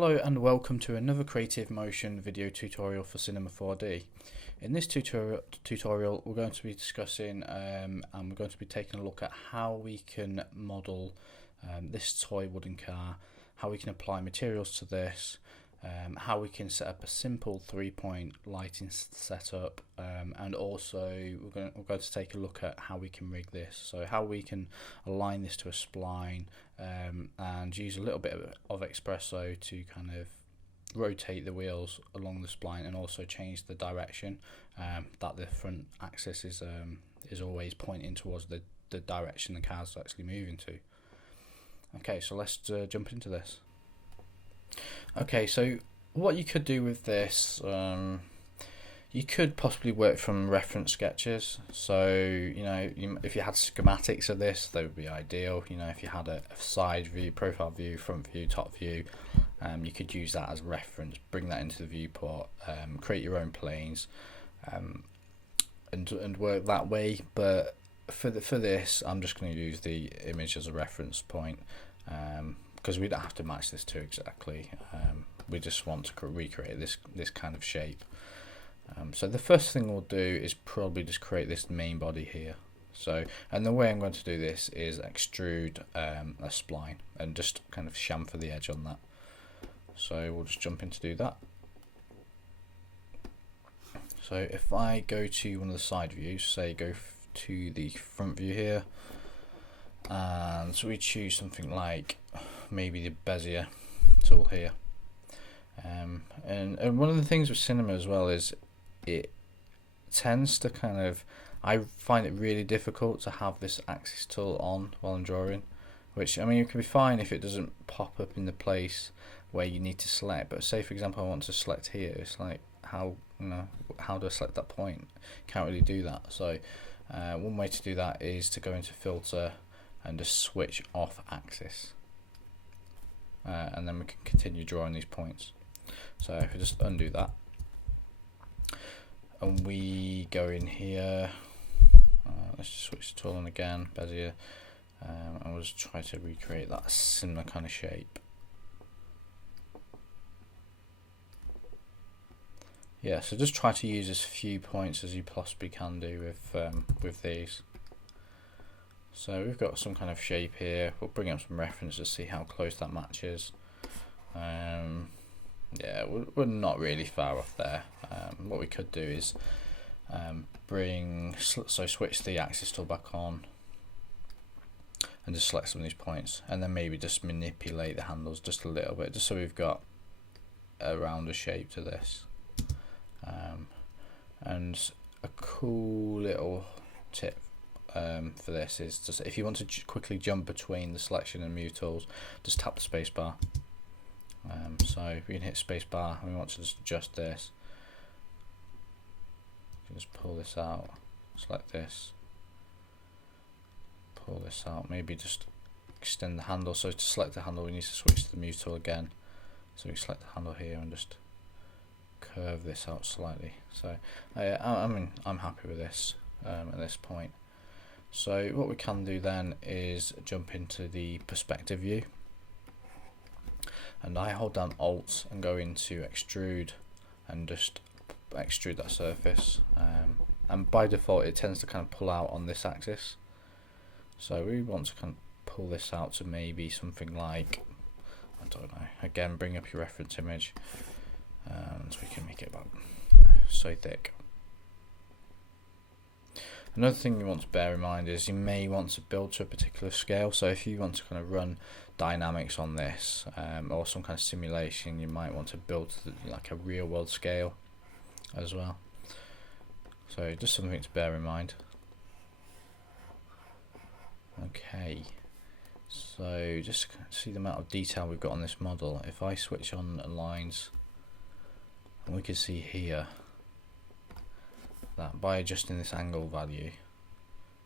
Hello and welcome to another Creative Motion video tutorial for Cinema 4D. In this tutorial we're going to be discussing and we're going to be taking a look at how we can model this toy wooden car, how we can apply materials to this, how we can set up a simple 3-point lighting setup, and also we're going to take a look at how we can rig this, so how we can align this to a spline and use a little bit of Xpresso to kind of rotate the wheels along the spline and also change the direction that the front axis is always pointing towards the direction the car's actually moving to. Okay, so let's jump into this. Okay, so what you could do with this, you could possibly work from reference sketches. So if you had schematics of this, that would be ideal. If you had a side view, profile view, front view, top view, you could use that as a reference, bring that into the viewport, create your own planes, and work that way. But for this, I'm just going to use the image as a reference point, because we don't have to match this to exactly. We just want to recreate this kind of shape. So the first thing we'll do is probably just create this main body here. So, and the way I'm going to do this is extrude a spline and just kind of chamfer the edge on that. So we'll just jump in to do that. So if I go to one of the side views, say go to the front view here, and so we choose something like maybe the Bezier tool here, and one of the things with cinema as well is it tends to kind of, I find it really difficult to have this axis tool on while I'm drawing, which, I mean, it can be fine if it doesn't pop up in the place where you need to select, but say for example I want to select here, it's like how do I select that point? Can't really do that. So one way to do that is to go into filter and just switch off axis, and then we can continue drawing these points. So if we just undo that and we go in here, let's just switch the tool on again, Bezier, and we'll just try to recreate that similar kind of shape. Yeah, so just try to use as few points as you possibly can do with these. So we've got some kind of shape here. We'll bring up some references to see how close that matches. Yeah, we're not really far off there. What we could do is switch the axis tool back on and just select some of these points, and then maybe just manipulate the handles just a little bit, just so we've got a rounder shape to this. And a cool little tip for this is just, if you want to quickly jump between the selection and move tools, just tap the space bar. So we can hit space bar and we want to just adjust this. You can just pull this out, select this, pull this out, maybe just extend the handle. So to select the handle we need to switch to the move tool again. So we select the handle here and just curve this out slightly. So I mean, I'm happy with this at this point. So what we can do then is jump into the perspective view, and I hold down Alt and go into extrude and just extrude that surface, and by default it tends to kind of pull out on this axis, so we want to kind of pull this out to maybe something like, I don't know, again bring up your reference image, so we can make it about so thick. Another thing you want to bear in mind is you may want to build to a particular scale. So if you want to kind of run dynamics on this, or some kind of simulation, you might want to build to like a real world scale as well. So just something to bear in mind. Okay, so just see the amount of detail we've got on this model. If I switch on lines, and we can see here that by adjusting this angle value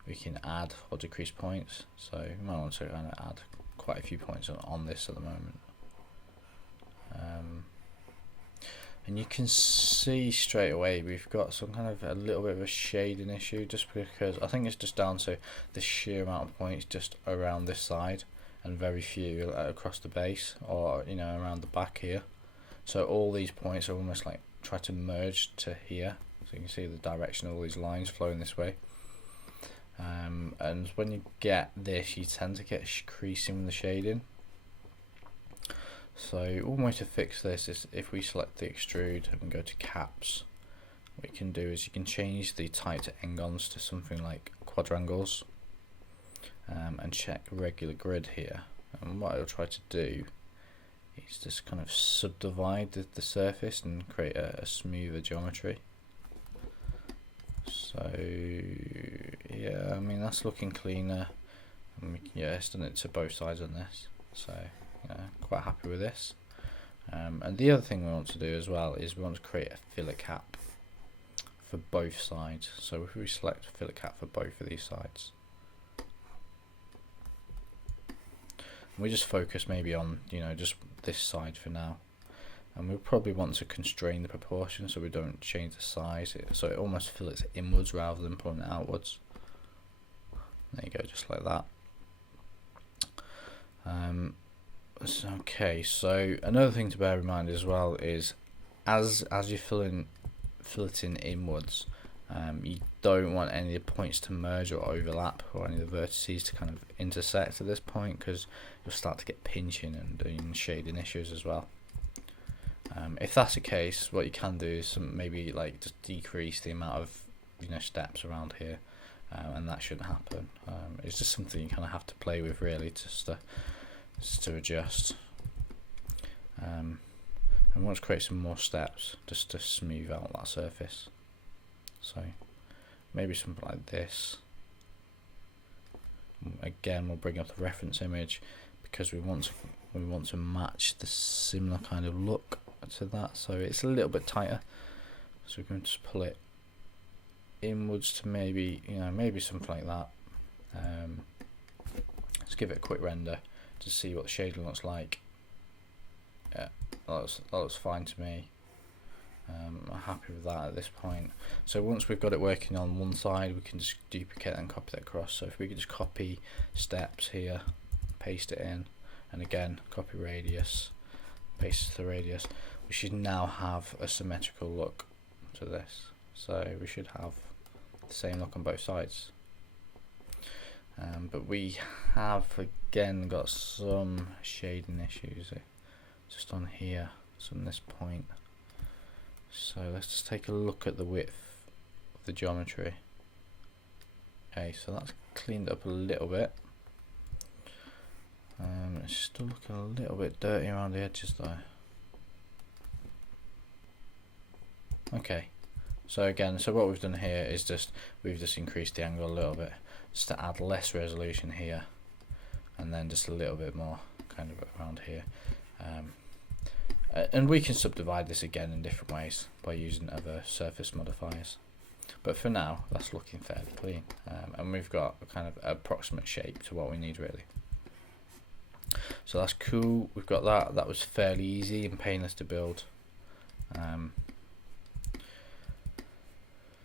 we can add or decrease points, so we might want to kind of add quite a few points on this at the moment. And you can see straight away we've got some kind of a little bit of a shading issue, just because I think it's just down to the sheer amount of points just around this side, and very few across the base, or around the back here. So all these points are almost like try to merge to here, so you can see the direction of all these lines flowing this way. And when you get this, you tend to get creasing with the shading. So one way to fix this is if we select the extrude and go to caps, what you can do is you can change the type to n-gons to something like quadrangles, and check regular grid here. And what it'll try to do is just kind of subdivide the surface and create a smoother geometry. So yeah, I mean that's looking cleaner. Yeah, it's done it to both sides on this, so yeah, quite happy with this. And the other thing we want to do as well is we want to create a fillet cap for both sides. So if we select fillet cap for both of these sides, we just focus maybe on just this side for now, and we'll probably want to constrain the proportion so we don't change the size, so it almost fillets inwards rather than pulling it outwards. There you go, just like that. Okay, so another thing to bear in mind as well is as you're filleting inwards, you don't want any of the points to merge or overlap, or any of the vertices to kind of intersect at this point, because you'll start to get pinching and shading issues as well. If that's the case, what you can do is maybe like just decrease the amount of steps around here, and that shouldn't happen. It's just something you kind of have to play with really, just to adjust. And we want to create some more steps just to smooth out that surface. So maybe something like this. Again, we'll bring up the reference image because we want to match the similar kind of look to that. So it's a little bit tighter. So we're going to just pull it inwards to maybe maybe something like that. Let's give it a quick render to see what the shading looks like. Yeah, that looks fine to me. I'm happy with that at this point. So once we've got it working on one side, we can just duplicate and copy that across. So if we could just copy steps here, paste it in, and again copy radius, paste the radius, we should now have a symmetrical look to this. So we should have the same look on both sides. But we have again got some shading issues just on here, so on this point. So let's just take a look at the width of the geometry. Okay, so that's cleaned up a little bit. It's still looking a little bit dirty around the edges though. Okay, so again, what we've done here is we've just increased the angle a little bit, just to add less resolution here, and then just a little bit more kind of around here. And we can subdivide this again in different ways by using other surface modifiers, but for now that's looking fairly clean, and we've got a kind of approximate shape to what we need really. So that's cool, we've got that. That was fairly easy and painless to build.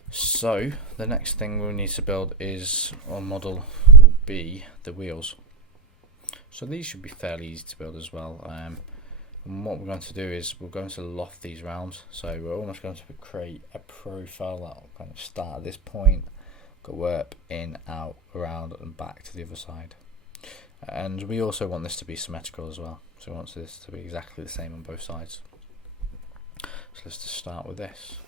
So the next thing we'll need to build is, or model, will be the wheels. So these should be fairly easy to build as well. And what we're going to do is we're going to loft these round. So we're almost going to create a profile that will kind of start at this point, go up, in, out, around, and back to the other side. And we also want this to be symmetrical as well. So we want this to be exactly the same on both sides. So let's just start with this.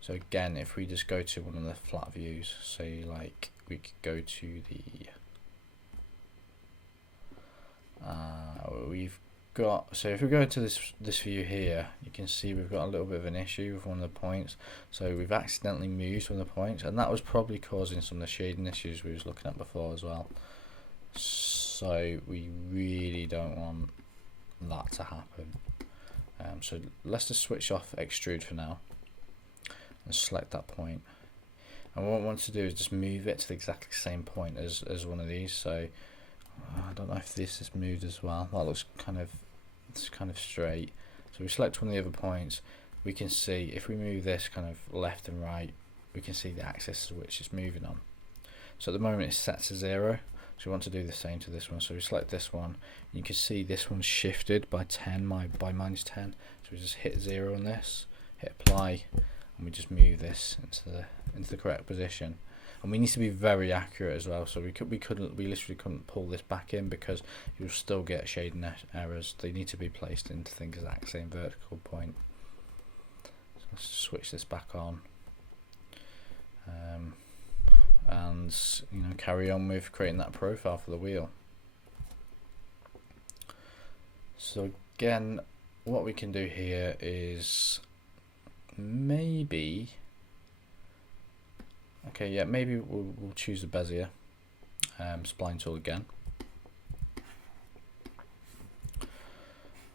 So again, if we just go to one of the flat views, say like we could go to the we've got, so if we go into this view here, you can see we've got a little bit of an issue with one of the points. So we've accidentally moved one of the points, and that was probably causing some of the shading issues we was looking at before as well. So we really don't want that to happen. So let's just switch off extrude for now and select that point. And what I want to do is just move it to the exactly same point as one of these. So I don't know if this is moved as well. That looks kind of straight. So we select one of the other points. We can see if we move this kind of left and right, we can see the axis which it's moving on. So at the moment it's set to 0. So we want to do the same to this one. So we select this one. You can see this one's shifted by 10, by minus 10. So we just hit 0 on this, hit apply, and we just move this into the correct position. And we need to be very accurate as well. So we literally couldn't pull this back in because you'll still get shading errors. They need to be placed into the exact same vertical point. So let's switch this back on. And carry on with creating that profile for the wheel. So again, what we can do here is maybe we'll choose the Bezier spline tool again,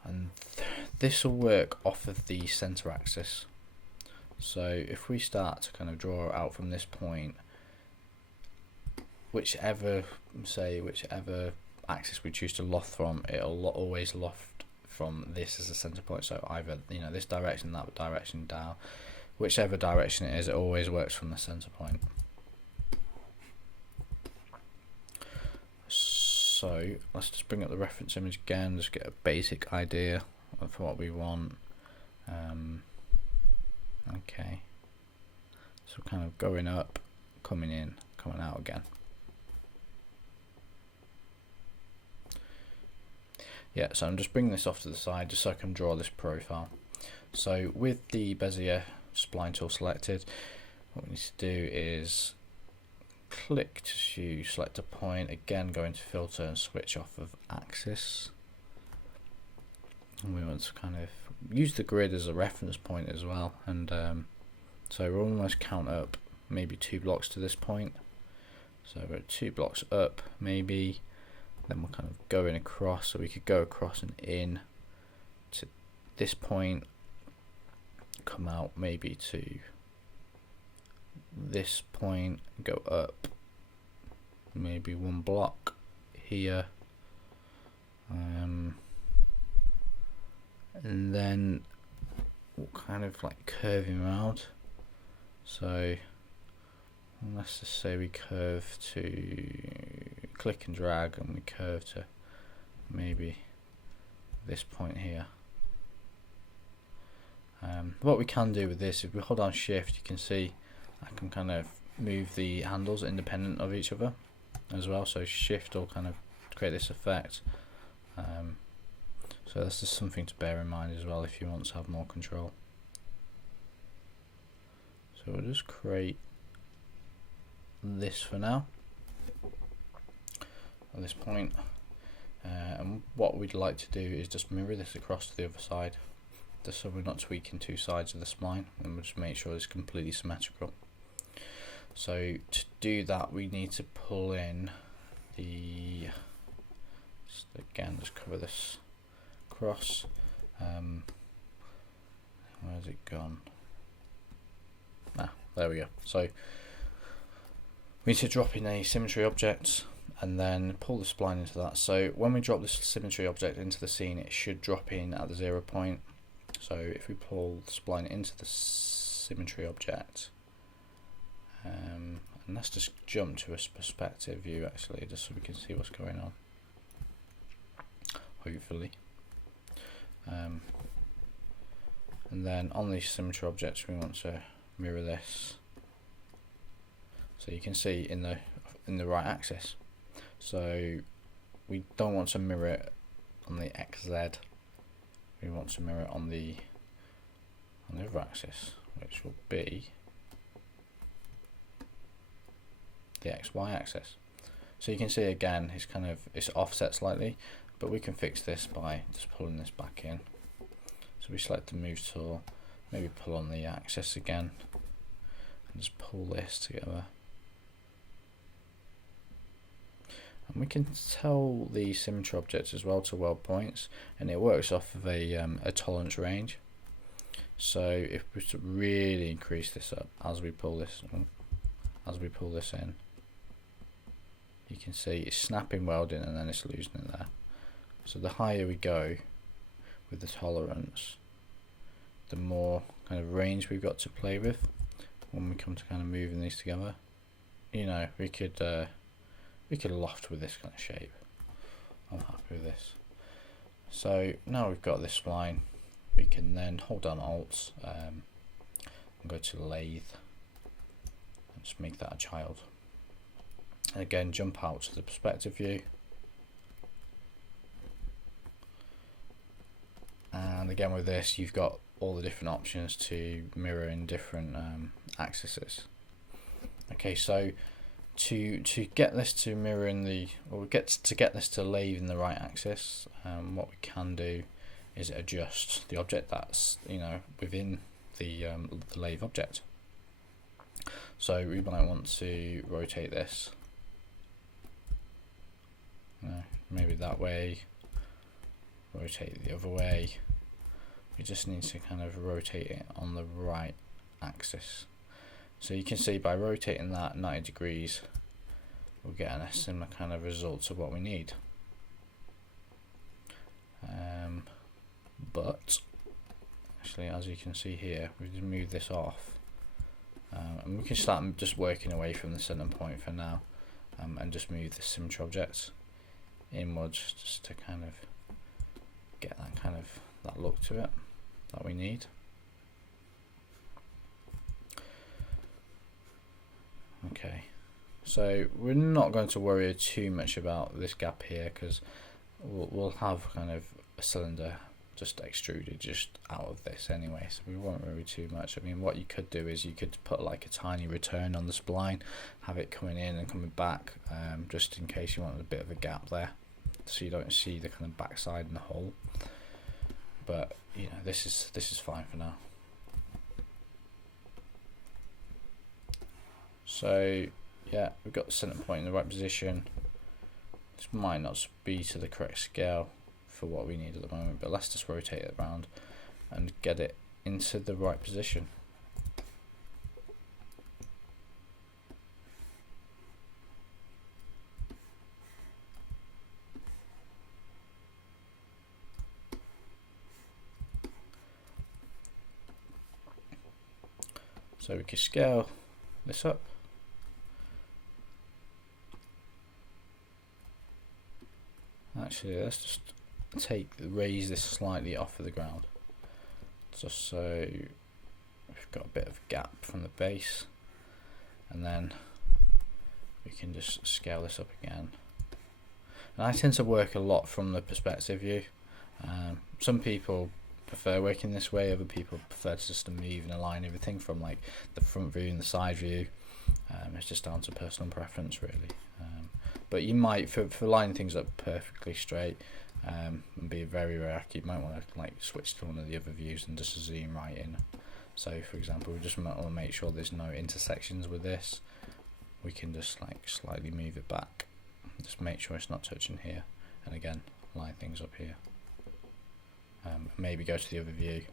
and this will work off of the center axis. So if we start to kind of draw out from this point, whichever axis we choose to loft from, it'll always loft from this as a center point. So either this direction, that direction, down, whichever direction it is, it always works from the center point. So let's just bring up the reference image again, just get a basic idea of what we want. Okay, so kind of going up, coming in, coming out again. Yeah, so I'm just bringing this off to the side just so I can draw this profile. So with the Bezier spline tool selected, what we need to do is click to select a point, again go into filter and switch off of axis. And we want to kind of use the grid as a reference point as well, and so we'll almost count up maybe 2 blocks to this point. So we're 2 blocks up maybe, then we're kind of going across, so we could go across and in to this point, come out maybe to this point, go up maybe 1 block here, and then we'll kind of like curving around. So let's just say we curve to click and drag, and we curve to maybe this point here. What we can do with this, if we hold down shift, you can see I can kind of move the handles independent of each other as well. So shift will kind of create this effect. So that's just something to bear in mind as well if you want to have more control. So we'll just create this for now at this point, and what we'd like to do is just mirror this across to the other side, just so we're not tweaking 2 sides of the spline, and we'll just make sure it's completely symmetrical. So to do that, we need to pull in the, just cover this across. Where's it gone? There we go. So we need to drop in a symmetry object and then pull the spline into that. So when we drop this symmetry object into the scene, it should drop in at the 0 point. So if we pull the spline into the symmetry object, and let's just jump to a perspective view actually, just so we can see what's going on, hopefully. And then on these symmetry objects, we want to mirror this, so you can see in the right axis. So we don't want to mirror it on the XZ, we want to mirror it on the other axis, which will be the XY axis. So you can see again it's offset slightly, but we can fix this by just pulling this back in. So we select the move tool, maybe pull on the axis again, and just pull this together. And we can tell the symmetry objects as well to weld points, and it works off of a tolerance range. So if we to really increase this up as we pull this in, you can see it's snapping welding and then it's losing it there. So the higher we go with the tolerance, the more kind of range we've got to play with when we come to kind of moving these together. We could we could loft with this kind of shape. I'm happy with this. So now we've got this spline, we can then hold down Alt and go to lathe and just make that a child. And again, jump out to the perspective view. And again with this, you've got all the different options to mirror in different axes. Okay, so to get this to mirror in the, or get this to lathe in the right axis, what we can do is adjust the object that's within the lathe object. So we might want to rotate this, maybe that way, rotate it the other way. We just need to kind of rotate it on the right axis. So you can see by rotating that 90 degrees, we'll get a similar kind of result to what we need. But actually, as you can see here, we just move this off, and we can start just working away from the center point for now, and just move the symmetry objects inwards just to kind of get that look to it that we need. Okay, so we're not going to worry too much about this gap here, because we'll have kind of a cylinder just extruded just out of this anyway, so we won't worry too much. I mean, what you could do is you could put like a tiny return on the spline, have it coming in and coming back, just in case you want a bit of a gap there, so you don't see the kind of backside and the hole. But this is fine for now. So yeah, we've got the center point in the right position. This might not be to the correct scale for what we need at the moment, but let's just rotate it around and get it into the right position. So we can scale this up. Actually, let's just raise this slightly off of the ground, just so we've got a bit of gap from the base, and then we can just scale this up again. And I tend to work a lot from the perspective view. Some people prefer working this way, other people prefer to just move and align everything from like the front view and the side view. It's just down to personal preference really. But you might, for lining things up perfectly straight, and be very accurate, you might want to like switch to one of the other views and just zoom right in. So for example, we just want to make sure there's no intersections with this. We can just like slightly move it back, just make sure it's not touching here, and again line things up here. Maybe go to the other view,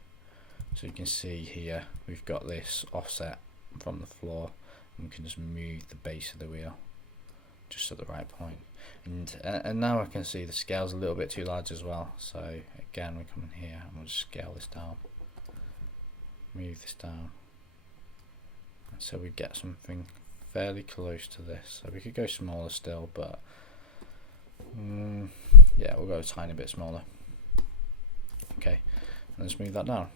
so you can see here we've got this offset from the floor, and we can just move the base of the wheel just at the right point. And now I can see the scale's a little bit too large as well, so again we come in here and we'll just scale this down, move this down, and so we get something fairly close to this. So we could go smaller still, but yeah, we'll go a tiny bit smaller. Okay, and let's move that down.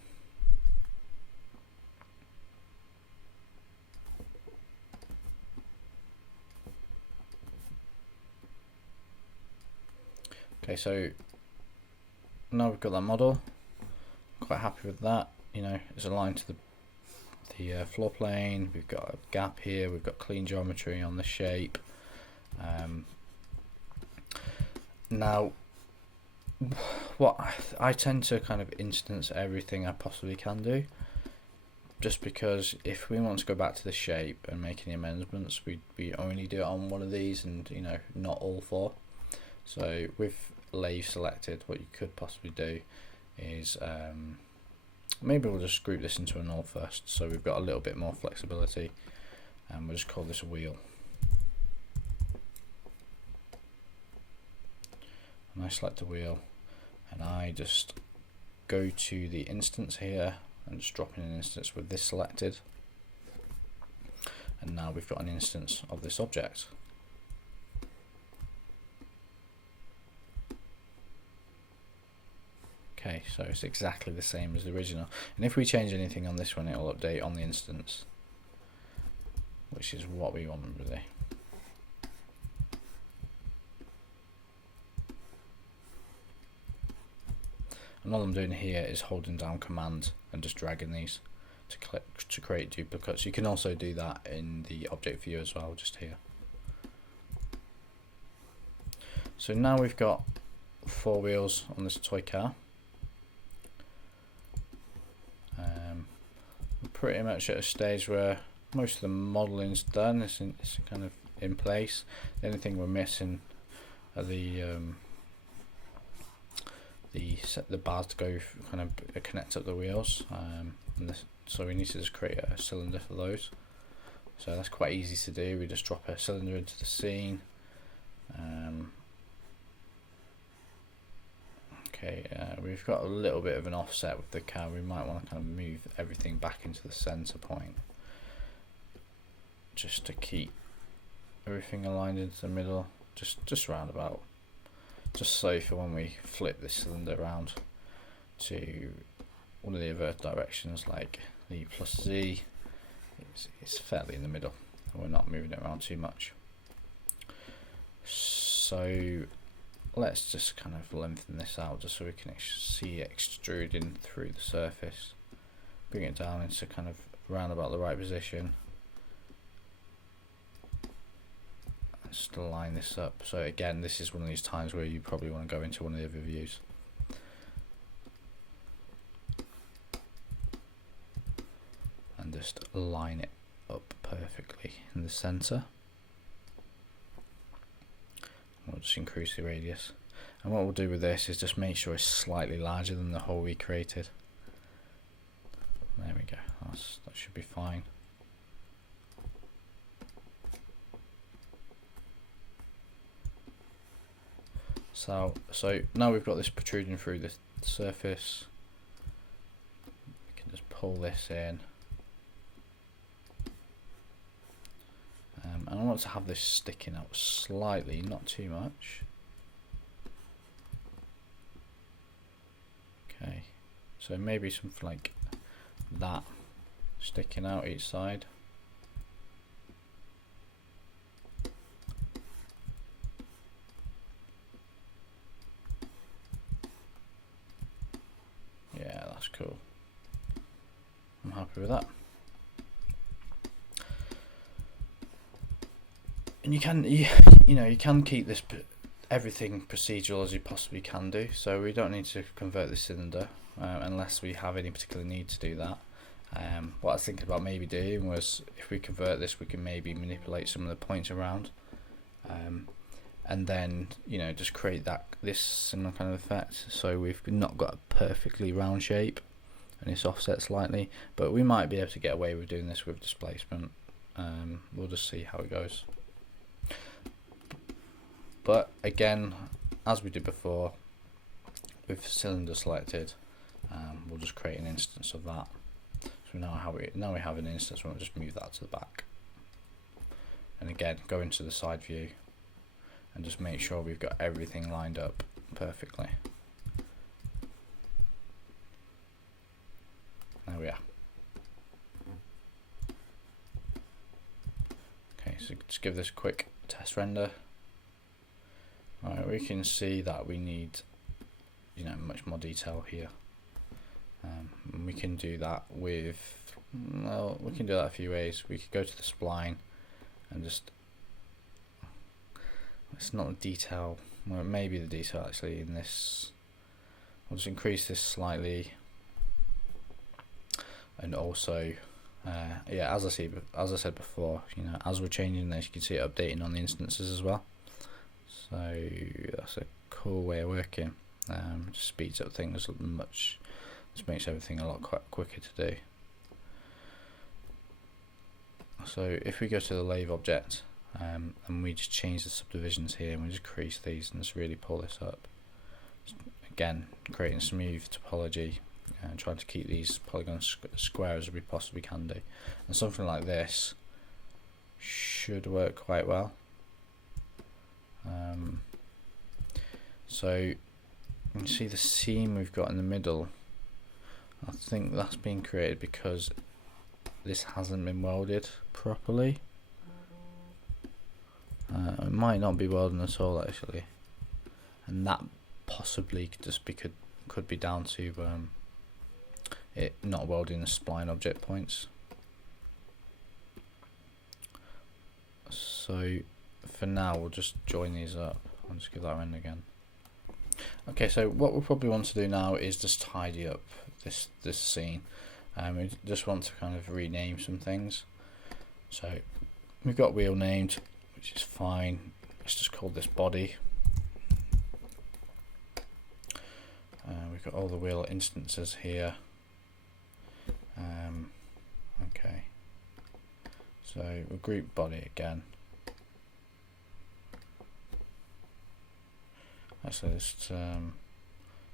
Okay, so now we've got that model. Quite happy with that. It's aligned to the floor plane. We've got a gap here. We've got clean geometry on the shape. Now, what I tend to kind of instance everything I possibly can do, just because if we want to go back to the shape and make any amendments, we only do it on one of these, and not all four. So with lathe selected, what you could possibly do is maybe we'll just group this into a null first, so we've got a little bit more flexibility, and we'll just call this a wheel. And I select the wheel, and I just go to the instance here and just drop in an instance with this selected, and now we've got an instance of this object. Okay, so it's exactly the same as the original, and if we change anything on this one, it will update on the instance, which is what we want really. And all I'm doing here is holding down Command and just dragging these to create duplicates. You can also do that in the object view as well, just here. So now we've got 4 wheels on this toy car. We're pretty much at a stage where most of the modeling's done. It's kind of in place. The only thing we're missing are the bars to go kind of connect up the wheels, so we need to just create a cylinder for those. So that's quite easy to do. We just drop a cylinder into the scene. Okay, we've got a little bit of an offset with the car. We might want to kind of move everything back into the center point, just to keep everything aligned into the middle, just round about, just so for when we flip this cylinder around to one of the other directions, like the plus Z, it's fairly in the middle. We're not moving it around too much. So let's just kind of lengthen this out just so we can see it extruding through the surface. Bring it down into kind of around about the right position. Just line this up. So again, this is one of these times where you probably want to go into one of the other views. And just line it up perfectly in the center. We'll just increase the radius, and what we'll do with this is just make sure it's slightly larger than the hole we created. There we go, that should be fine. So now we've got this protruding through the surface, we can just pull this in. And I want to have this sticking out slightly, not too much. Okay, so maybe something like that, sticking out each side. Yeah, that's cool. I'm happy with that. And you can keep this everything procedural as you possibly can do, so we don't need to convert the cylinder unless we have any particular need to do that. What I was thinking about maybe doing was, if we convert this, we can maybe manipulate some of the points around, and then just create this similar kind of effect. So we've not got a perfectly round shape and it's offset slightly, but we might be able to get away with doing this with displacement. We'll just see how it goes. But again, as we did before, with cylinder selected, we'll just create an instance of that. So now we have an instance, we'll just move that to the back. And again, go into the side view and just make sure we've got everything lined up perfectly. There we are. Okay, so just give this a quick test render. Alright, we can see that we need much more detail here. And we can do that with, well, we can do that a few ways. We could go to the spline and just, it's not the detail, well, maybe the detail actually in this. I'll just increase this slightly, and also yeah, as I said before, as we're changing this, you can see it updating on the instances as well. So that's a cool way of working. Just speeds up things much, just makes everything a lot quicker to do. So if we go to the lathe object, and we just change the subdivisions here, and we just crease these and just really pull this up. Again, creating smooth topology and trying to keep these polygons square as we possibly can do. And something like this should work quite well. So You see the seam we've got in the middle. I think that's been created because this hasn't been welded properly. It might not be welding at all actually, and that possibly could be down to it not welding the spline object points. So for now we'll just join these up. I'll just give that in again. Okay, so what we'll probably want to do now is just tidy up this scene. We just want to kind of rename some things. So we've got wheel named, which is fine. Let's just call this body. We've got all the wheel instances here. Okay, so we'll group body again. So just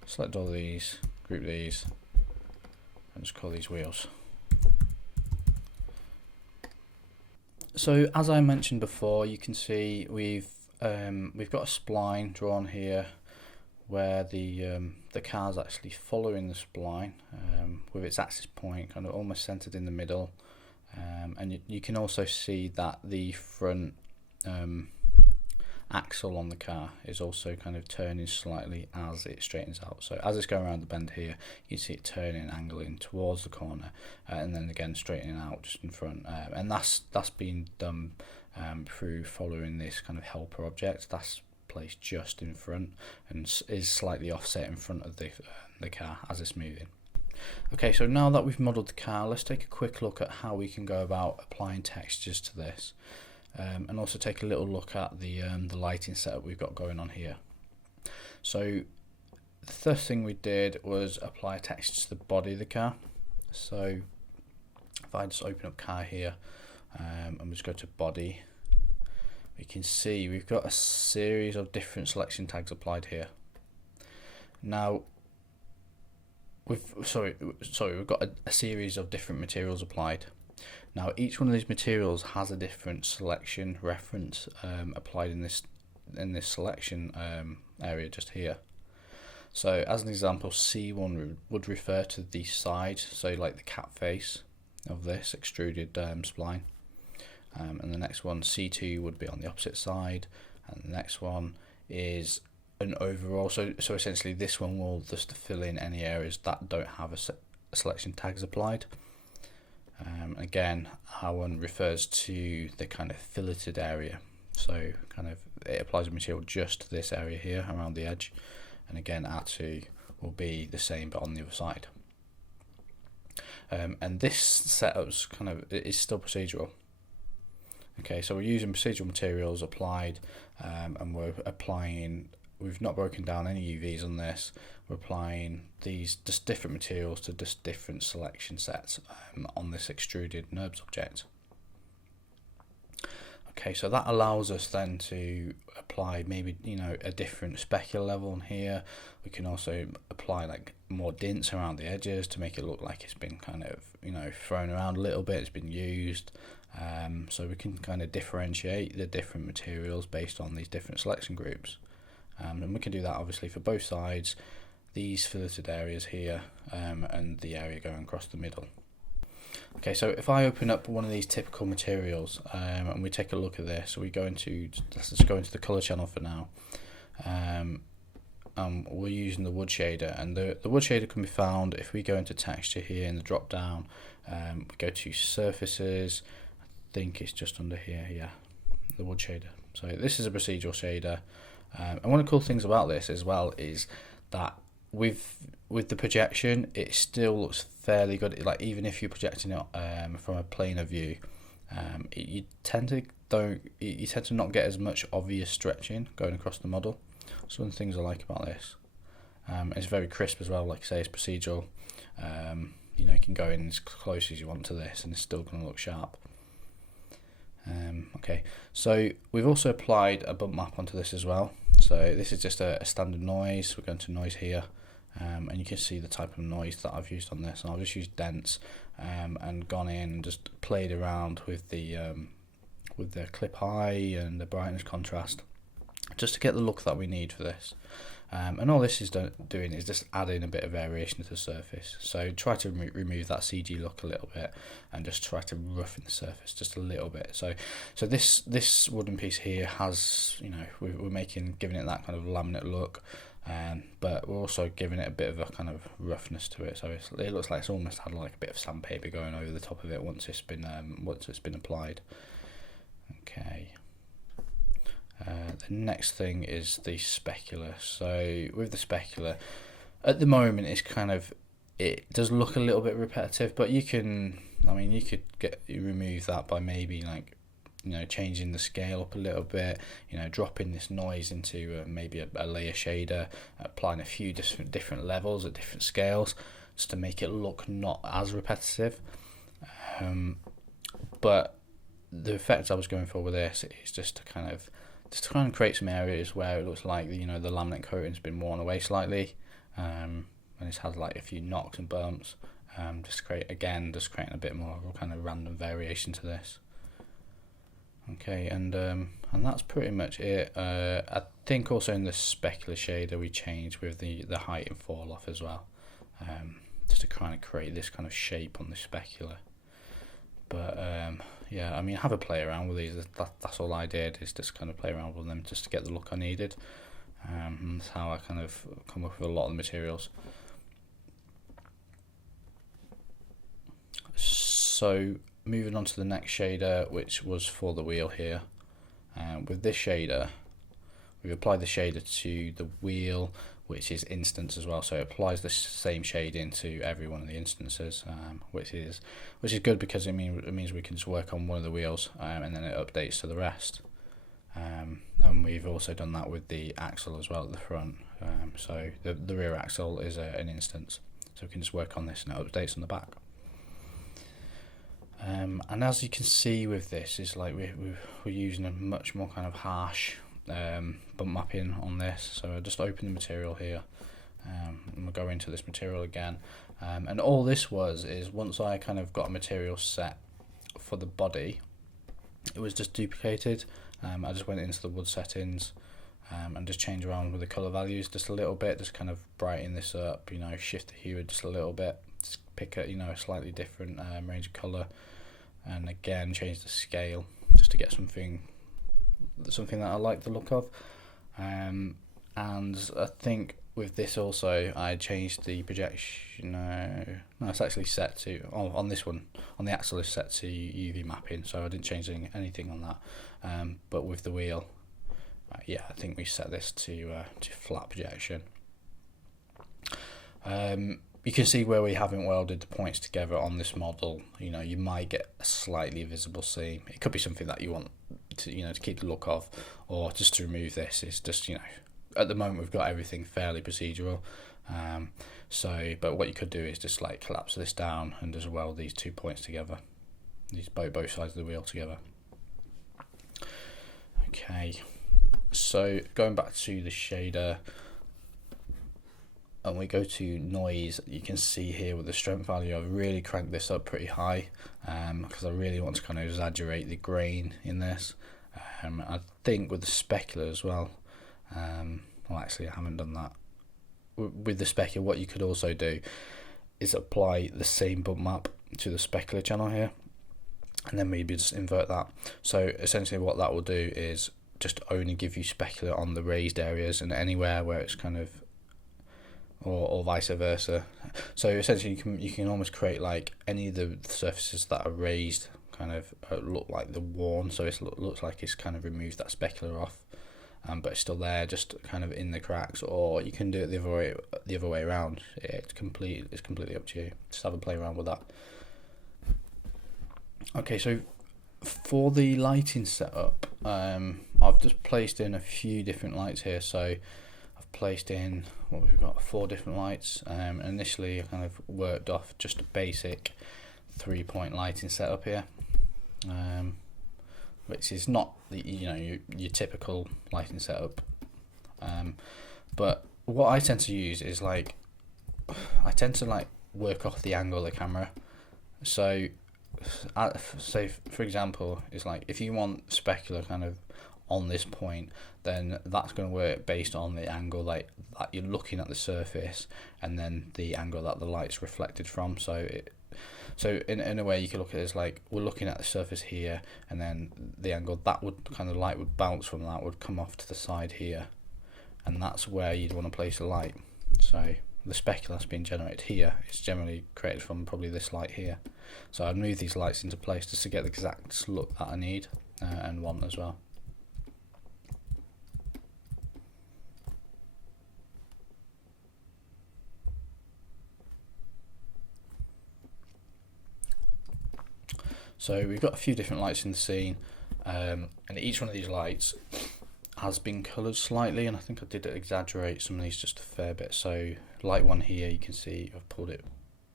select all these, group these, and just call these wheels. So as I mentioned before, you can see we've got a spline drawn here, where the car's actually following the spline with its axis point kind of almost centered in the middle, and you can also see that the front axle on the car is also kind of turning slightly as it straightens out. So as it's going around the bend here, you see it turning, angling towards the corner, and then again straightening out just in front, and that's been done through following this kind of helper object that's placed just in front and is slightly offset in front of the car as it's moving. Okay, so now that we've modelled the car, let's take a quick look at how we can go about applying textures to this. And also take a little look at the lighting setup we've got going on here. So the first thing we did was apply a texture to the body of the car. So if I just open up car here and we just go to body, we can see we've got a series of different selection tags applied here. Now we've got a series of different materials applied. Now each one of these materials has a different selection reference applied in this selection area just here. So as an example, C1 would refer to the side, so like the cat face of this extruded spline, and the next one, C2, would be on the opposite side, and the next one is an overall. So essentially this one will just fill in any areas that don't have a selection tags applied. Again, R1 refers to the kind of filleted area, so kind of it applies a material just to this area here around the edge, and again R2 will be the same but on the other side. And this setup's kind of is still procedural. Okay, so we're using procedural materials applied, and we've not broken down any UVs on this. We're applying these just different materials to just different selection sets on this extruded NURBS object. Okay, so that allows us then to apply maybe a different specular level on here. We can also apply like more dints around the edges to make it look like it's been kind of thrown around a little bit, it's been used. So we can kind of differentiate the different materials based on these different selection groups. And we can do that obviously for both sides, these filleted areas here, and the area going across the middle. Okay, so if I open up one of these typical materials and we take a look at this, so let's just go into the color channel for now. We're using the wood shader, and the wood shader can be found if we go into texture here in the drop down. We go to surfaces, I think it's just under here, yeah, the wood shader. So this is a procedural shader. And one of the cool things about this as well is that with the projection, it still looks fairly good. Like even if you're projecting it from a planar view, you tend to not get as much obvious stretching going across the model. So one of the things I like about this, it's very crisp as well. Like I say, it's procedural. You can go in as close as you want to this, and it's still going to look sharp. Okay, so we've also applied a bump map onto this as well. So this is just a standard noise. We're going to noise here, and you can see the type of noise that I've used on this. And I've just used dents and gone in and just played around with the clip high and the brightness contrast, just to get the look that we need for this. And all this is doing is just adding a bit of variation to the surface. So try to remove that CG look a little bit and just try to roughen the surface just a little bit. So this wooden piece here has, you know, we're giving it that kind of laminate look, but we're also giving it a bit of a kind of roughness to it. So it looks like it's almost had like a bit of sandpaper going over the top of it once it's been applied. Okay. The next thing is the specular. So with the specular, at the moment it does look a little bit repetitive, but you could remove that by maybe, like, you know, changing the scale up a little bit, you know, dropping this noise into maybe a layer shader, applying a few different levels at different scales just to make it look not as repetitive. But the effect I was going for with this is just to kind of create some areas where it looks like, you know, the laminate coating's been worn away slightly, and it's had like a few knocks and bumps, just creating a bit more of a kind of random variation to this. Okay, and that's pretty much it. I think also in the specular shader we changed with the height and fall off as well, just to kind of create this kind of shape on the specular. But yeah, I mean, have a play around with these. That's all I did, is just kind of play around with them just to get the look I needed. And that's how I kind of come up with a lot of the materials. So moving on to the next shader, which was for the wheel here. With this shader, we've applied the shader to the wheel, which is instance as well, so it applies the same shading to every one of the instances, which is good, because it means we can just work on one of the wheels, and then it updates to the rest. And we've also done that with the axle as well at the front. So the rear axle is an instance, so we can just work on this and it updates on the back. And as you can see with this, it's like we're using a much more kind of harsh bump mapping on this. So I'll just open the material here, and we'll go into this material again. And all this is once I kind of got a material set for the body, it was just duplicated. I just went into the wood settings and just changed around with the color values just a little bit, just kind of brighten this up, you know, shift the hue just a little bit, just pick a, you know, a slightly different range of color, and again change the scale just to get something that I like the look of. And I think with this also I changed the projection. No, it's actually set to on this one, on the axle is set to UV mapping, so I didn't change anything on that. But with the wheel, yeah, I think we set this to flat projection. You can see where we haven't welded the points together on this model. You know, you might get a slightly visible seam. It could be something that you want to, you know, to keep the look of, or just to remove this. It's just, you know, at the moment we've got everything fairly procedural. But what you could do is just like collapse this down and just weld these 2 points together, these both sides of the wheel together. Okay, so going back to the shader, and we go to noise, you can see here with the strength value, I've really cranked this up pretty high, because I really want to kind of exaggerate the grain in this. I think with the specular as well, well actually I haven't done that. With the specular, what you could also do is apply the same bump map to the specular channel here, and then maybe just invert that. So essentially what that will do is just only give you specular on the raised areas, and anywhere where it's kind of, or vice versa. So essentially you can almost create like any of the surfaces that are raised kind of look like they're worn, so it looks like it's kind of removed that specular off, but it's still there, just kind of in the cracks. Or you can do it the other way around. It's completely up to you. Just have a play around with that. Okay, so for the lighting setup, I've just placed in a few different lights here. So I've placed in, what we've got, 4 different lights. Initially I kind of worked off just a basic 3-point lighting setup here, which is not the, you know, your typical lighting setup. But what I tend to use is like, I tend to like work off the angle of the camera. So say for example, it's like if you want specular kind of on this point, then that's going to work based on the angle that you're looking at the surface, and then the angle that the light's reflected from. So in a way you can look at it as like, we're looking at the surface here, and then the angle that would kind of light would bounce from that would come off to the side here, and that's where you'd want to place the light. So the specular that's being generated here is generally created from probably this light here. So I'd move these lights into place just to get the exact look that I need and want as well. So we've got a few different lights in the scene, and each one of these lights has been coloured slightly, and I think I did exaggerate some of these just a fair bit. So light one here, you can see I've pulled it,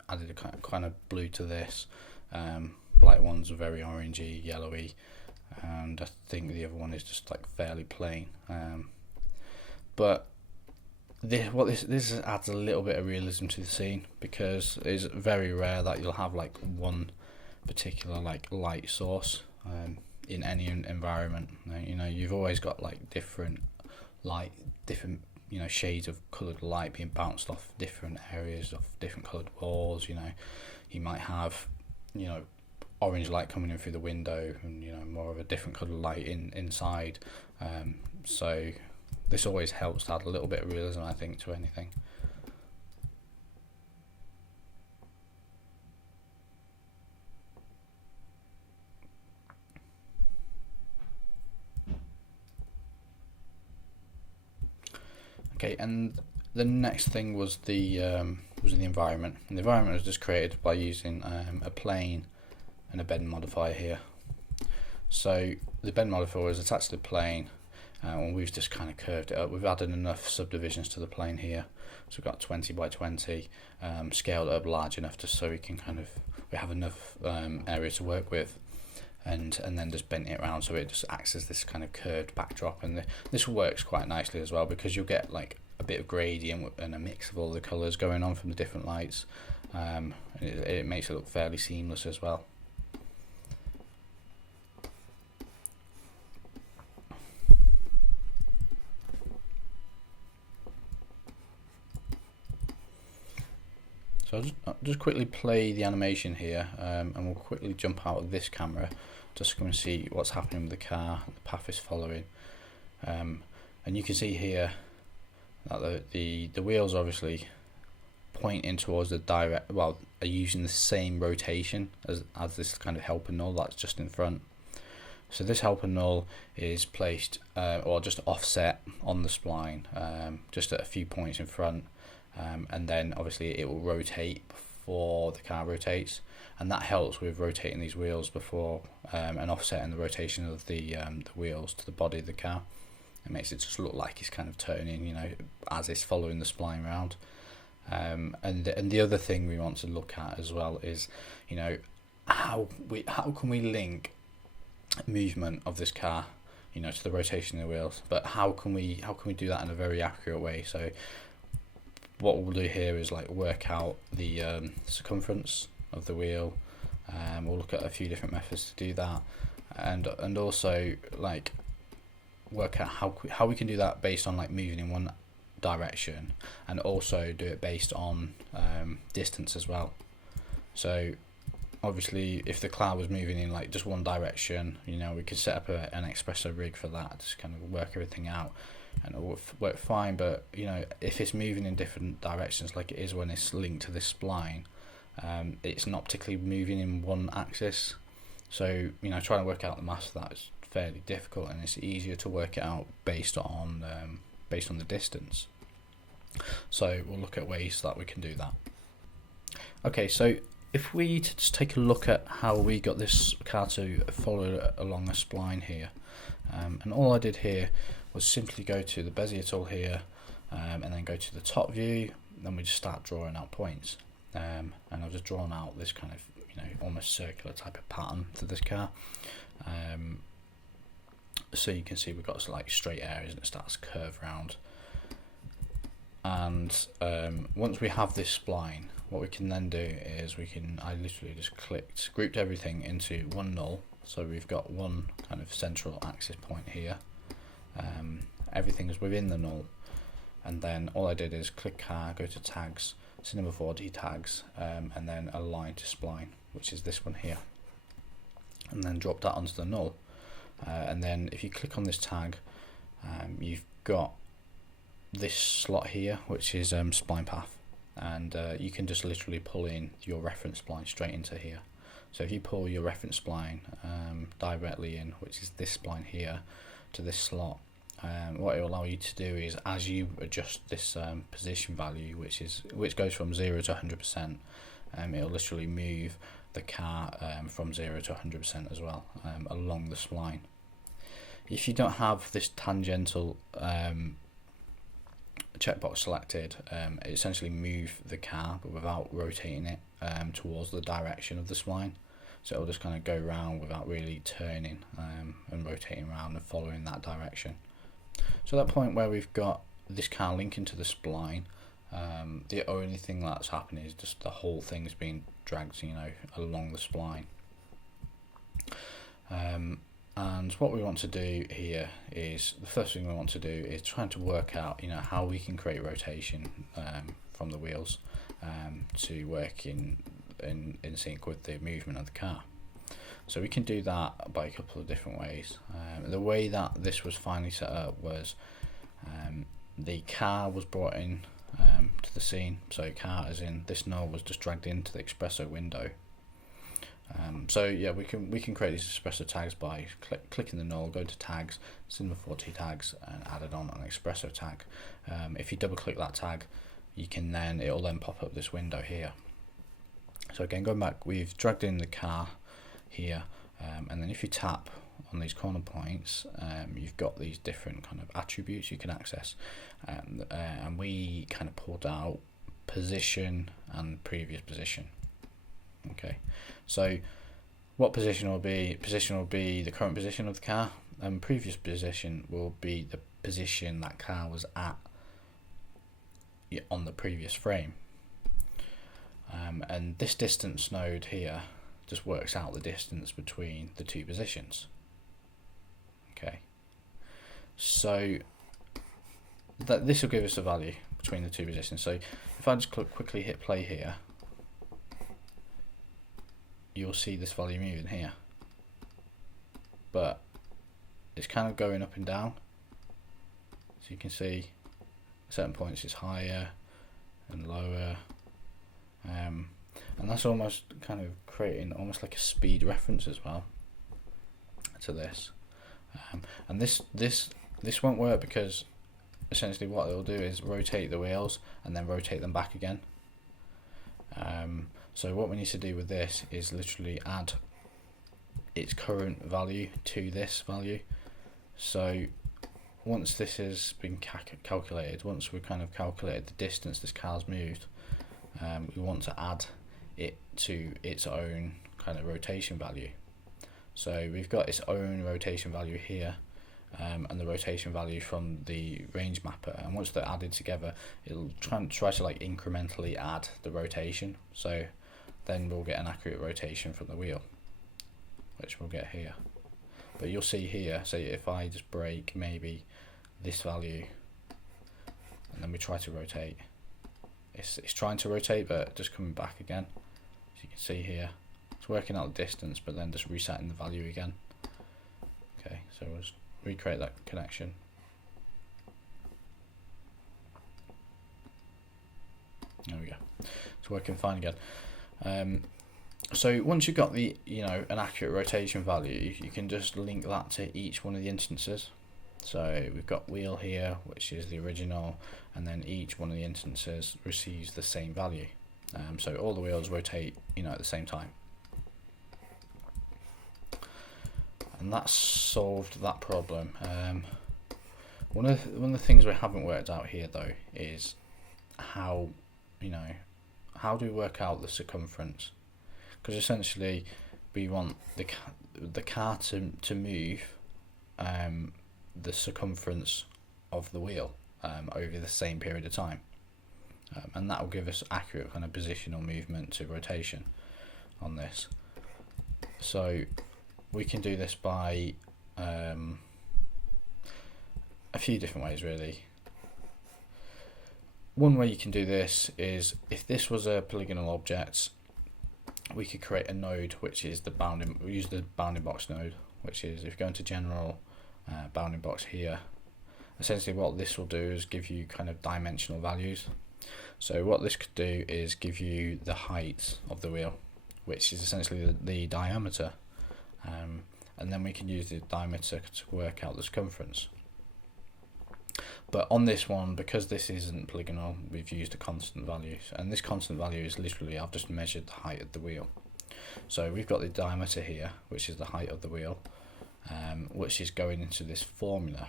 added a kind of blue to this. Light one's very orangey, yellowy, and I think the other one is just like fairly plain. But this adds a little bit of realism to the scene, because it's very rare that you'll have like one particular like light source in any environment. You know, you've always got like different shades of coloured light being bounced off different areas of different coloured walls. You know, you might have, you know, orange light coming in through the window, and, you know, more of a different coloured light inside. So this always helps to add a little bit of realism, I think, to anything. Okay, and the next thing was the environment. And the environment was just created by using a plane and a bend modifier here. So the bend modifier is attached to the plane, and we've just kind of curved it up. We've added enough subdivisions to the plane here, so we've got 20 by 20, scaled it up large enough just so we have enough area to work with. And then just bent it around so it just acts as this kind of curved backdrop, and this works quite nicely as well, because you'll get like a bit of gradient and a mix of all the colours going on from the different lights, and it makes it look fairly seamless as well. So I'll just quickly play the animation here, and we'll quickly jump out of this camera just to come and see what's happening with the car, the path is following. And you can see here that the wheels obviously pointing towards the direct, well, are using the same rotation as this kind of helper null that's just in front. So this helper null is placed or just offset on the spline, just at a few points in front, and then obviously it will rotate before the car rotates, and that helps with rotating these wheels before and offsetting the rotation of the wheels to the body of the car. It makes it just look like it's kind of turning, you know, as it's following the spline round. And the other thing we want to look at as well is, you know, how can we link movement of this car, you know, to the rotation of the wheels, but how can we do that in a very accurate way? So what we'll do here is like work out the circumference of the wheel. We'll look at a few different methods to do that, and also like work out how we can do that based on like moving in one direction, and also do it based on distance as well. So obviously if the cloud was moving in like just one direction, you know, we could set up an Xpresso rig for that, just kind of work everything out, and it will work fine. But you know, if it's moving in different directions like it is when it's linked to this spline, it's not particularly moving in one axis. So you know, trying to work out the mass of that is fairly difficult, and it's easier to work it out based on the distance. So we'll look at ways that we can do that. Okay, so if we just take a look at how we got this car to follow along a spline here, and all I did here was simply go to the Bezier tool here, and then go to the top view, then we just start drawing out points, and I've just drawn out this kind of, you know, almost circular type of pattern to this car. So you can see we've got like straight areas and it starts to curve round. And once we have this spline, what we can then do is I literally just grouped everything into one null. So we've got one kind of central axis point here, everything's within the null, and then all I did is click car, go to tags, Cinema 4D tags, and then align to spline, which is this one here, and then drop that onto the null. And then if you click on this tag, you've got this slot here, which is spline path, and you can just literally pull in your reference spline straight into here. So if you pull your reference spline directly in, which is this spline here, to this slot, what it will allow you to do is, as you adjust this position value, which goes from 0 to 100%, it'll literally move the car from 0 to 100% as well, along the spline. If you don't have this tangential checkbox selected, it essentially move the car but without rotating it towards the direction of the spline, so it'll just kind of go around without really turning and rotating around and following that direction. So at that point where we've got this car linking to the spline, the only thing that's happening is just the whole thing's being dragged, along the spline. And what we want to do here is, the first thing we want to do is trying to work out, how we can create rotation from the wheels to work in sync with the movement of the car. So we can do that by a couple of different ways. The way that this was finally set up was the car was brought in to the scene. So car as in this null was just dragged into the Xpresso window. So yeah, we can create these Xpresso tags by clicking the null, go to tags, Cinema 4D tags, and add it on an Xpresso tag. If you double click that tag, it'll then pop up this window here. So again, going back, we've dragged in the car here, and then if you tap on these corner points, you've got these different kind of attributes you can access, and we kind of pulled out position and previous position. Okay, so what position will be? Position will be the current position of the car, and previous position will be the position that car was at on the previous frame. And this distance node here just works out the distance between the two positions. Okay, so this will give us a value between the two positions. So if I just quickly hit play here, you'll see this value moving here, but it's kind of going up and down. So you can see at certain points it's higher and lower, and that's almost kind of creating almost like a speed reference as well to this. And this won't work because essentially what it'll do is rotate the wheels and then rotate them back again. So what we need to do with this is literally add its current value to this value. So once this has been calculated, once we've kind of calculated the distance this car's moved, we want to add it to its own kind of rotation value. So we've got its own rotation value here, and the rotation value from the range mapper, and once they're added together, it'll try to like incrementally add the rotation. So then we'll get an accurate rotation from the wheel, which we'll get here. But you'll see here, so if I just break maybe this value and then we try to rotate, it's trying to rotate but just coming back again. So you can see here it's working out the distance but then just resetting the value again. Okay, so we'll just recreate that connection. There we go, it's working fine again. So once you've got the an accurate rotation value, you can just link that to each one of the instances. So we've got wheel here, which is the original, and then each one of the instances receives the same value. So all the wheels rotate at the same time. And that's solved that problem. One of the things we haven't worked out here though is how do we work out the circumference? Because essentially we want the car to move the circumference of the wheel over the same period of time, and that will give us accurate kind of positional movement to rotation on this. So we can do this by few different ways really. One way you can do this is, if this was a polygonal object, we could create a node which is the bounding. We use the bounding box node, which is, if you go into general, bounding box here, essentially what this will do is give you kind of dimensional values. So what this could do is give you the height of the wheel, which is essentially the diameter, and then we can use the diameter to work out the circumference. But on this one, because this isn't polygonal, we've used a constant value, and this constant value is literally, I've just measured the height of the wheel. So we've got the diameter here, which is the height of the wheel, which is going into this formula,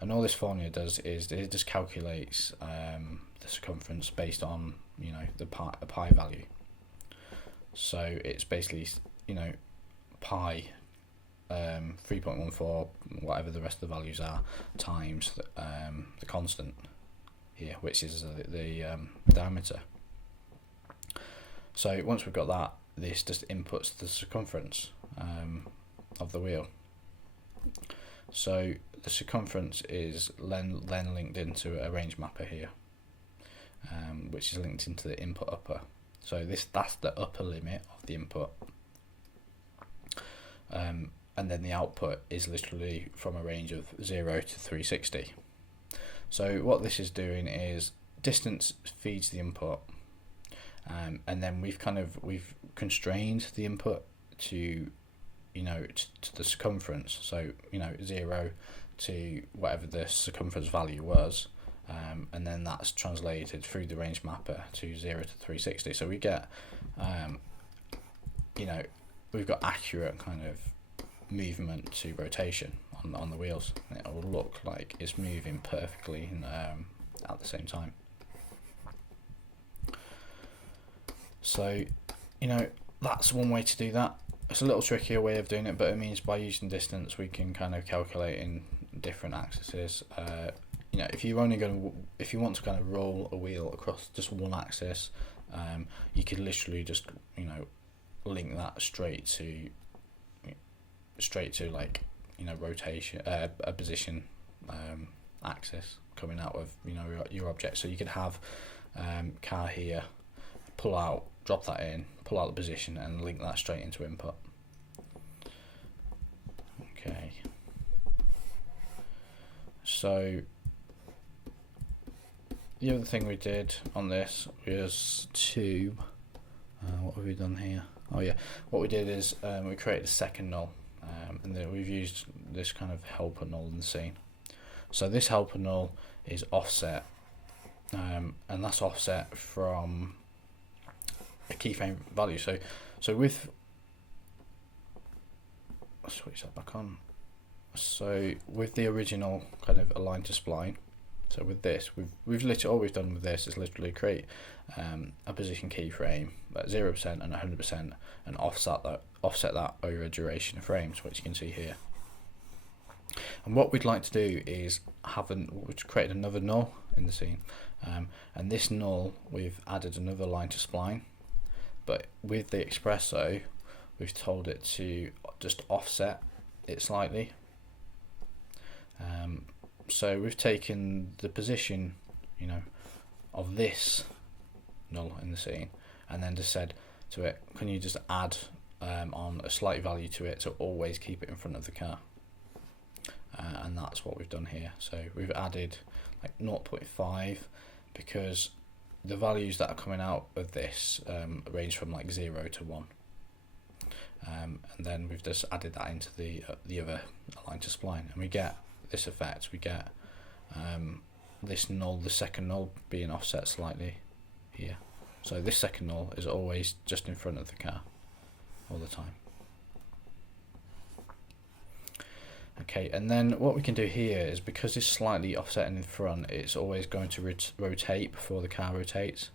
and all this formula does is it just calculates the circumference based on, you know, the pi value. So it's basically, you know, pi 3.14, whatever the rest of the values are, times the constant here, which is the diameter. So once we've got that, this just inputs the circumference of the wheel. So the circumference is then linked into a range mapper here, which is linked into the input upper. So that's the upper limit of the input. And then the output is literally from a range of 0 to 360. So what this is doing is distance feeds the input, and then we've constrained the input to, you know, to the circumference. So, you know, 0 to whatever the circumference value was, and then that's translated through the range mapper to 0 to 360. So we get, you know, we've got accurate kind of movement to rotation on the wheels. It will look like it's moving perfectly at the same time. So, you know, that's one way to do that. It's a little trickier way of doing it, but it means by using distance we can kind of calculate in different axes. You know, if you want to kind of roll a wheel across just one axis, you could literally just, you know, link that straight to like, you know, rotation, a position axis coming out of, you know, your object. So you could have car here, pull out, drop that in, pull out the position, and link that straight into input. Okay. So the other thing we did on this was to what have we done here? Oh yeah, what we did is we created a second null. And then we've used this kind of helper null in the scene. So this helper null is offset, and that's offset from a keyframe value. So with, I'll switch that back on. So with the original kind of align to spline, so with this, we've literally, all we've done with this is literally create a position keyframe at 0% and 100%, and offset that over a duration of frames, which you can see here. And what we'd like to do is we've created another null in the scene, and this null we've added another line to spline, but with the Xpresso we've told it to just offset it slightly. So we've taken the position, you know, of this null in the scene, and then just said to it, can you just add on a slight value to it to always keep it in front of the car, and that's what we've done here. So we've added like 0.5 because the values that are coming out of this range from like 0 to 1, and then we've just added that into the other align to spline, and we get this effect. We get this null, the second null, being offset slightly here. So this second null is always just in front of the car all the time. Okay, and then what we can do here is, because it's slightly offsetting in front, it's always going to rotate before the car rotates,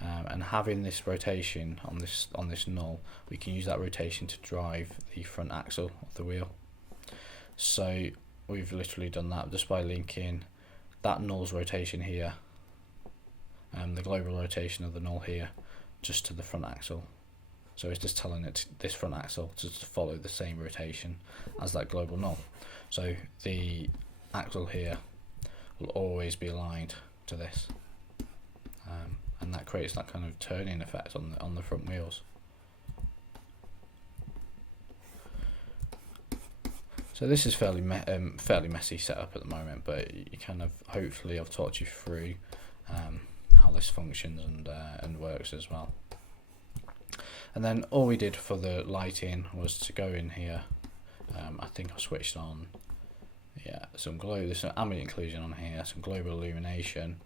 and having this rotation on this null, we can use that rotation to drive the front axle of the wheel. So we've literally done that just by linking that null's rotation here, the global rotation of the null here, just to the front axle. So it's just telling it, this front axle, to follow the same rotation as that global null. So the axle here will always be aligned to this, and that creates that kind of turning effect on the front wheels. So this is fairly messy setup at the moment, but you kind of, hopefully I've talked you through how this functions and works as well. And then all we did for the lighting was to go in here. I think I switched on, yeah, there's some ambient occlusion on here, some global illumination.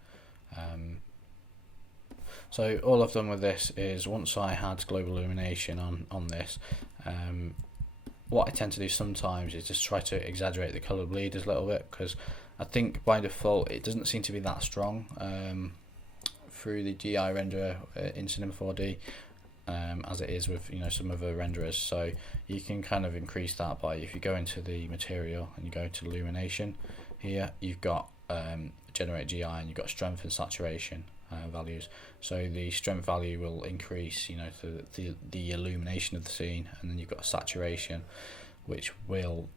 So all I've done with this is, once I had global illumination on this, what I tend to do sometimes is just try to exaggerate the colour bleed a little bit, because I think by default it doesn't seem to be that strong through the GI renderer in Cinema 4D, as it is with some other renderers. So you can kind of increase that by, if you go into the material and you go to illumination, here you've got generate GI, and you've got strength and saturation values. So the strength value will increase to the illumination of the scene, and then you've got saturation, which will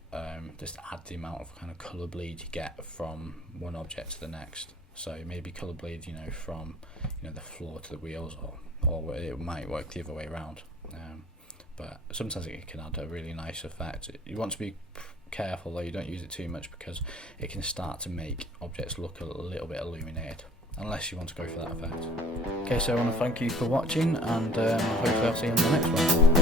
just add the amount of kind of colour bleed you get from one object to the next. So maybe colour bleed from the floor to the wheels, or it might work the other way around, but sometimes it can add a really nice effect. You want to be careful though, you don't use it too much, because it can start to make objects look a little bit illuminated, unless you want to go for that effect. Okay, so I want to thank you for watching, and hopefully I'll see you on the next one.